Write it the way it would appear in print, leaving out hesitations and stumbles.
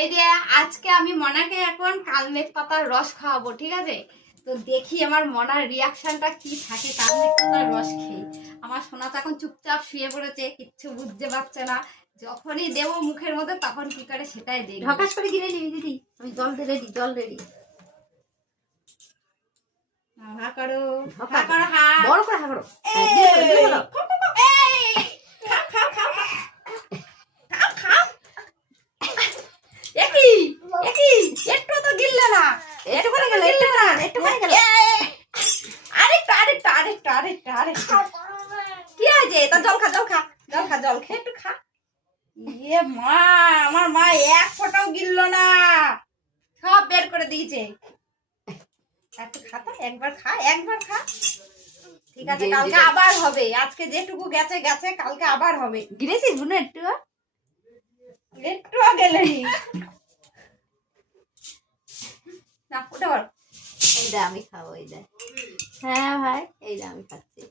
এই যে আজকে আমি মনাকে এখন কালমেঘ পাতার রস খাওয়াবো, ঠিক আছে? তো দেখি আমার মনার রিয়াকশনটা কি থাকে কালমেঘ পাতার রস খেয়ে। আমার সোনা তো এখন চুপচাপ শুয়ে পড়েছে, কিচ্ছু বুঝতে পারছে না। যখনই দেবো মুখের মধ্যে তখন কি করে সেটাই দেখি। ঢকাস করে গিলে নিবি দিদি, আমি জল রেডি, জল রেডি। হা করো, হা করো, হা বড় করে হা করো। একটু তো গিললে না, একটু করে গেল, একটু করে গেল, একটু করে গেল। আরেকটা কি আছে? তা জল খা, জল খা, জল খা, জল খেয়ে একটু খা। ইয়ে মা, আমার মা এক ফোঁটাও গিললো না, সব বের করে দিয়েছে। একটু খা তো, একবার খা, একবার খা। ঠিক আছে, কালকে আবার হবে। আজকে যেটুকু গেছে গেছে, কালকে আবার হবে। গিলেছিস বুনো একটু? একটুও গেলেনি না। ওটা বল, এই দে আমি খাবো, এই দে। হ্যাঁ ভাই, এই দে আমি খাচ্ছি।